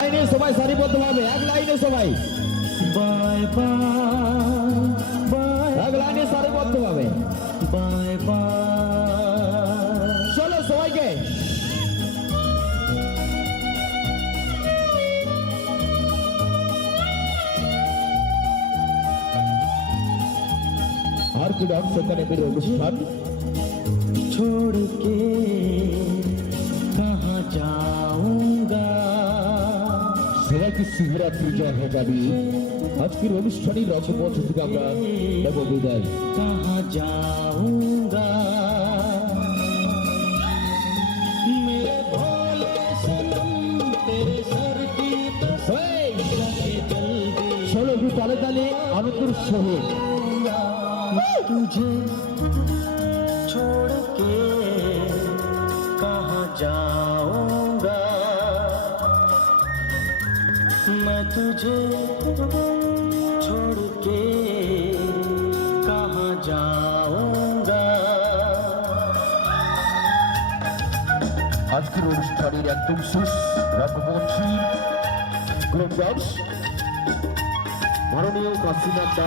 লাইনে সবাই সারিবদ্ধভাবে এক লাইনে সবাই বাই বাই এক লাইনে সারিবদ্ধভাবে বাই বাই। চলো সবাইকে আর কি ডান্স একাডেমির অনুষ্ঠান छोड़ के कहाँ जाऊंगा। সবাইকে শিবরাত্রি জয় হয়ে যাবে। আজকের অনুষ্ঠানে রথপথ থেকে আমরা দেব বিদায়। कहाँ जाऊंगा मेरे भोले सनम तेरे सर की এই, जल्दी চলো একটু তালে তালে আনন্দের সহিত तुझे छोड़ के कहाँ जाऊंगा। मैं तुझे छोड़ के कहाँ जाऊंगा। আজকের অনুষ্ঠানের একদম শেষ রঙ্গমঞ্চে গ্রুপ ডান্স মাননীয় কাশীনাথ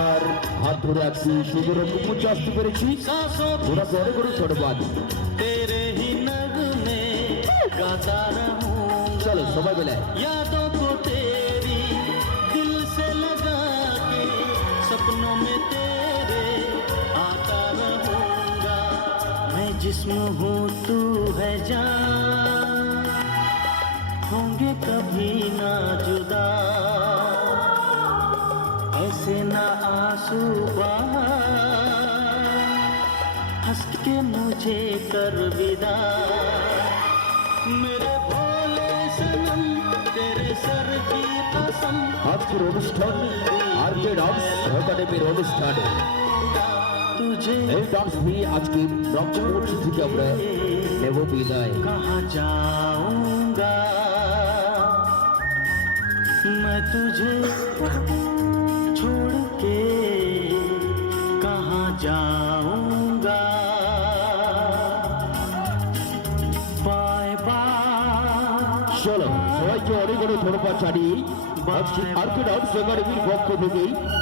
হাত ধরে আজকে শুভ রঙ্গমঞ্চে আসতে পেরেছি। सांसों ওনাকে অনেক অনেক ধন্যবাদ। तेरे ही नगमे गाता रहूंगा। চলো সবাই মিলে यादों को तेरी दिल से लगा के सपनों में तेरे आता रहूंगा। मैं जिस्म हूँ तू है जान होंगे कभी ना जुदा। ऐसे ना आंसू बहा हंस के मुझे कर विदा। मेरे भोले सनम तेरे सर की कसम আজকের অনুষ্ঠান আর কে ডান্স একাডেমির অনুষ্ঠানে तुझे এই ডান্স নিয়ে আজকে রঙ্গমঞ্চ থেকে আমরা নেব বিদায়। कहाँ जाऊंगा। मैं तुझे छोड़ के कहाँ जाऊंगा। Bye bye. চলো সবাইকে অনেক অনেক ধন্যবাদ জানিয়ে আজকে আর কে ডান্স একাডেমির পক্ষ থেকেই